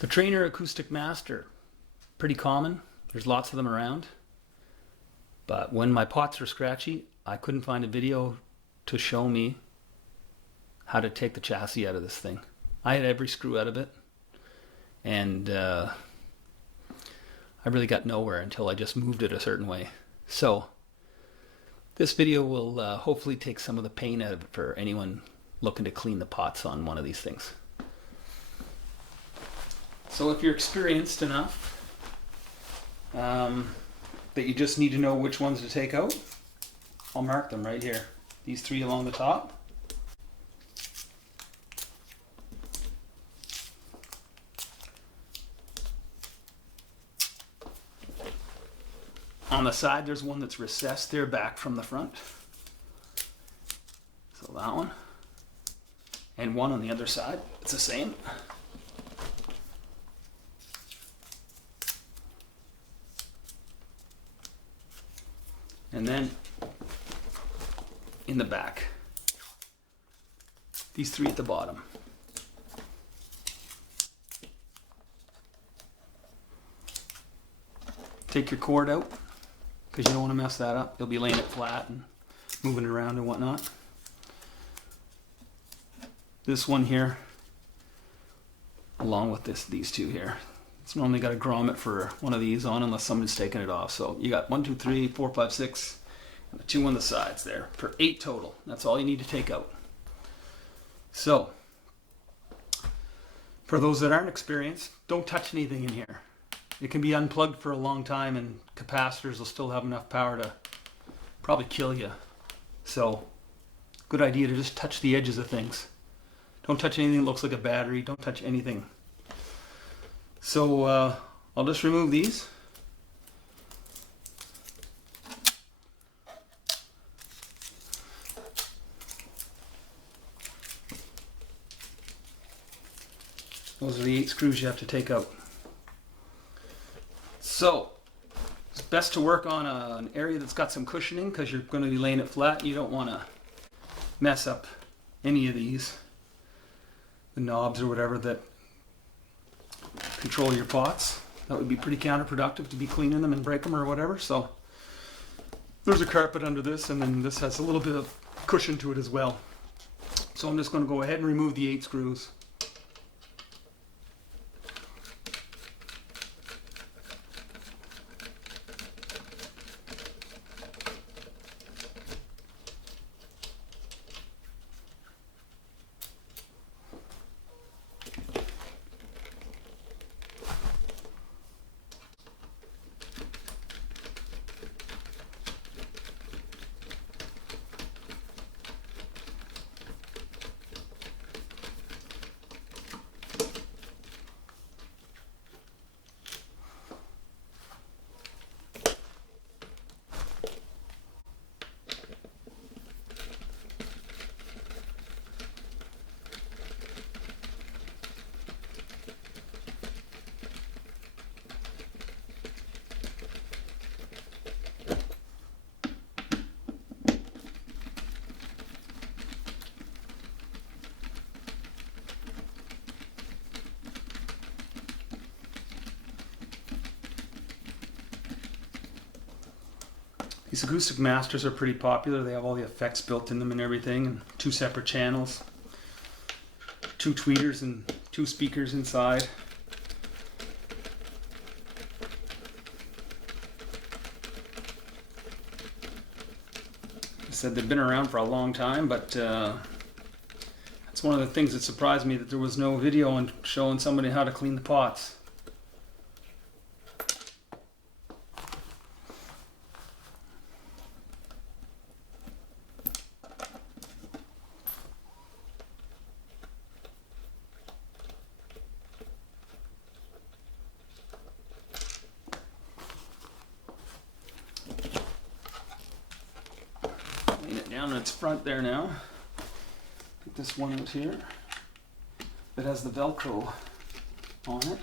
The Traynor Acoustic Master, pretty common. There's lots of them around. But when my pots are scratchy, I couldn't find a video to show me how to take the chassis out of this thing. I had every screw out of it, and I really got nowhere until I just moved it a certain way. So this video will hopefully take some of the pain out of it for anyone looking to clean the pots on one of these things. So if you're experienced enough that you just need to know which ones to take out, I'll mark them right here. These three along the top. On the side, there's one that's recessed there back from the front. So that one. And one on the other side. It's the same. And then in the back, these three at the bottom. Take your cord out, because you don't want to mess that up. You'll be laying it flat and moving it around and whatnot. This one here, along with these two here. It's normally got a grommet for one of these on unless someone's taking it off. So you got 1, 2, 3, 4, 5, 6, and the two on the sides there for 8 total. That's all you need to take out. So for those that aren't experienced, don't touch anything in here. It can be unplugged for a long time and capacitors will still have enough power to probably kill you. So good idea to just touch the edges of things. Don't touch anything that looks like a battery. Don't touch anything. So I'll just remove these. Those are the 8 screws you have to take out. So it's best to work on an area that's got some cushioning because you're going to be laying it flat. You don't want to mess up any of these, the knobs or whatever that control your pots. That would be pretty counterproductive to be cleaning them and break them or whatever. So there's a carpet under this, and then this has a little bit of cushion to it as well. So I'm just going to go ahead and remove the 8 screws. These Acoustic Masters are pretty popular. They have all the effects built in them and everything, and 2 separate channels, 2 tweeters and 2 speakers inside. I said they've been around for a long time, but that's one of the things that surprised me, that there was no video on showing somebody how to clean the pots. Down in its front there now. Get this one out here that has the Velcro on it.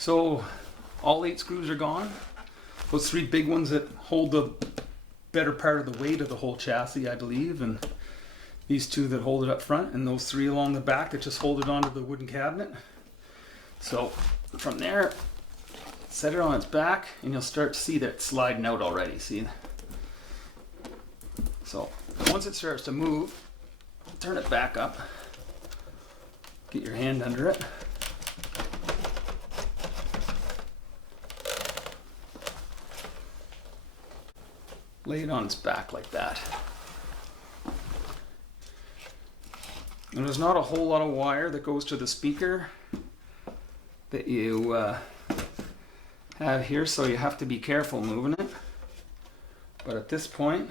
So all 8 screws are gone. Those 3 big ones that hold the better part of the weight of the whole chassis, I believe, and these 2 that hold it up front, and those 3 along the back that just hold it onto the wooden cabinet. So from there, set it on its back, and you'll start to see that it's sliding out already. See? So once it starts to move, turn it back up. Get your hand under it. Lay it on its back like that. And there's not a whole lot of wire that goes to the speaker that you have here, so you have to be careful moving it. But at this point,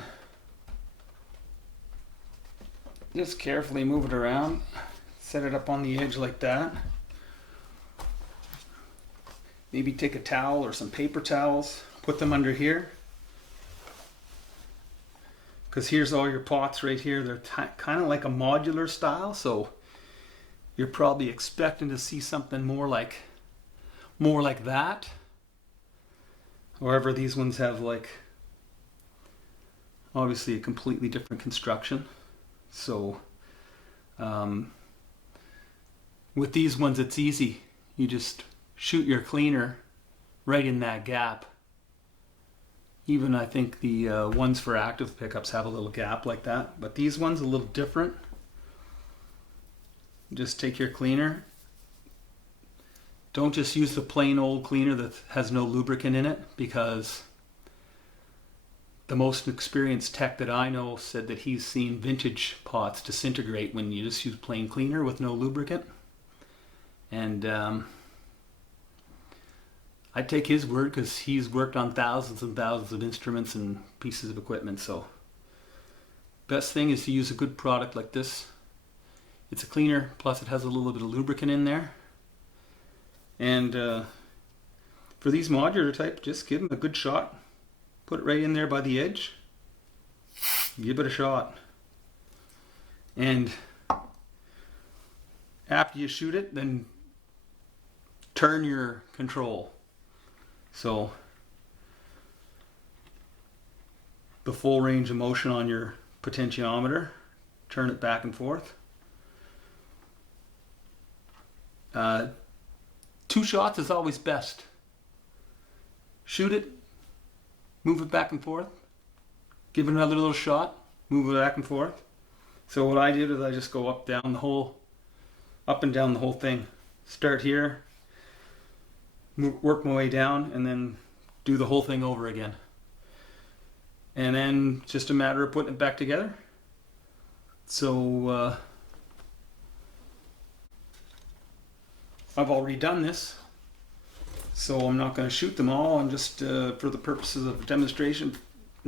just carefully move it around, set it up on the edge like that. Maybe take a towel or some paper towels, put them under here. Because here's all your pots right here. They're kind of like a modular style, so you're probably expecting to see something more like that. However, these ones have like obviously a completely different construction. So with these ones, it's easy. You just shoot your cleaner right in that gap. Even I think the ones for active pickups have a little gap like that, but these ones a little different. Just take your cleaner. Don't just use the plain old cleaner that has no lubricant in it, because the most experienced tech that I know said that he's seen vintage pots disintegrate when you just use plain cleaner with no lubricant. And I take his word because he's worked on thousands and thousands of instruments and pieces of equipment. So best thing is to use a good product like this. It's a cleaner, plus it has a little bit of lubricant in there. And for these modular type, just give them a good shot. Put it right in there by the edge. Give it a shot. And after you shoot it, then turn your control. So the full range of motion on your potentiometer, turn it back and forth. 2 shots is always best. Shoot it, move it back and forth, give it another little shot, move it back and forth. So what I did is I just go up and down the whole thing. Start here, work my way down, and then do the whole thing over again. And then just a matter of putting it back together. So I've already done this, so I'm not going to shoot them all. I'm just for the purposes of demonstration,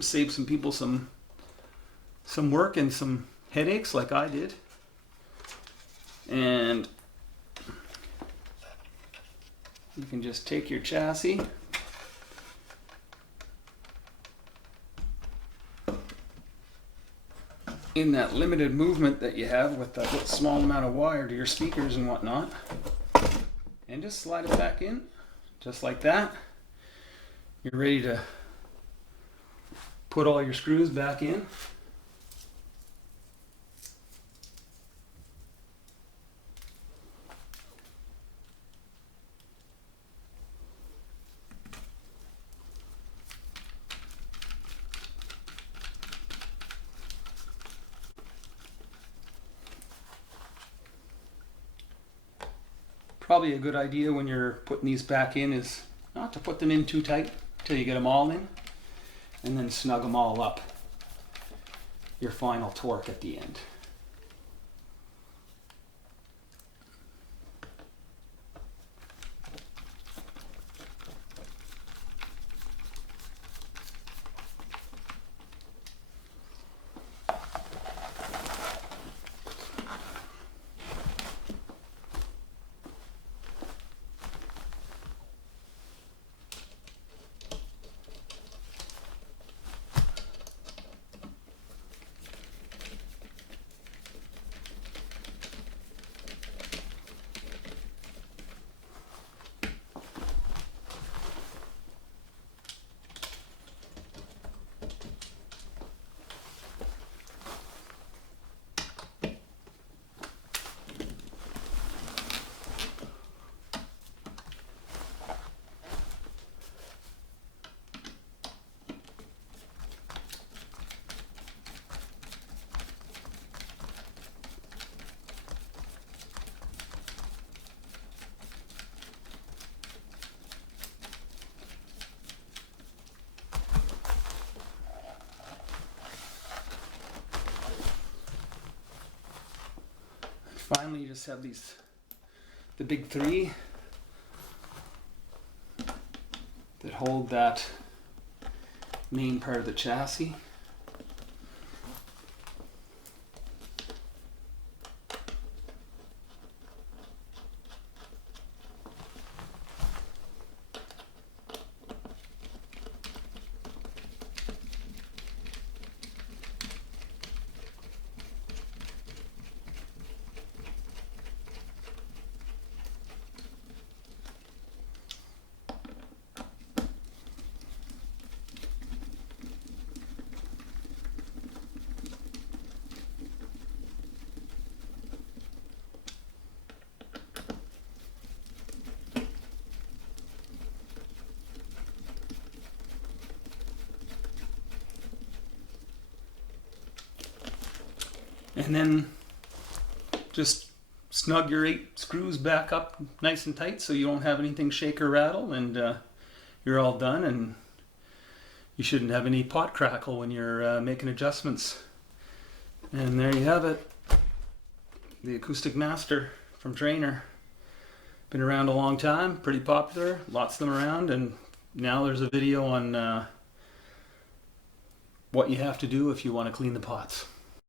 save some people some work and some headaches like I did. And you can just take your chassis, in that limited movement that you have with that small amount of wire to your speakers and whatnot, and just slide it back in just like that. You're ready to put all your screws back in. Probably a good idea when you're putting these back in is not to put them in too tight until you get them all in, and then snug them all up. Your final torque at the end. Finally, you just have the big three that hold that main part of the chassis. And then just snug your 8 screws back up nice and tight so you don't have anything shake or rattle, and you're all done, and you shouldn't have any pot crackle when you're making adjustments. And there you have it, the Acoustic Master from Traynor. Been around a long time, pretty popular, lots of them around, and now there's a video on what you have to do if you want to clean the pots.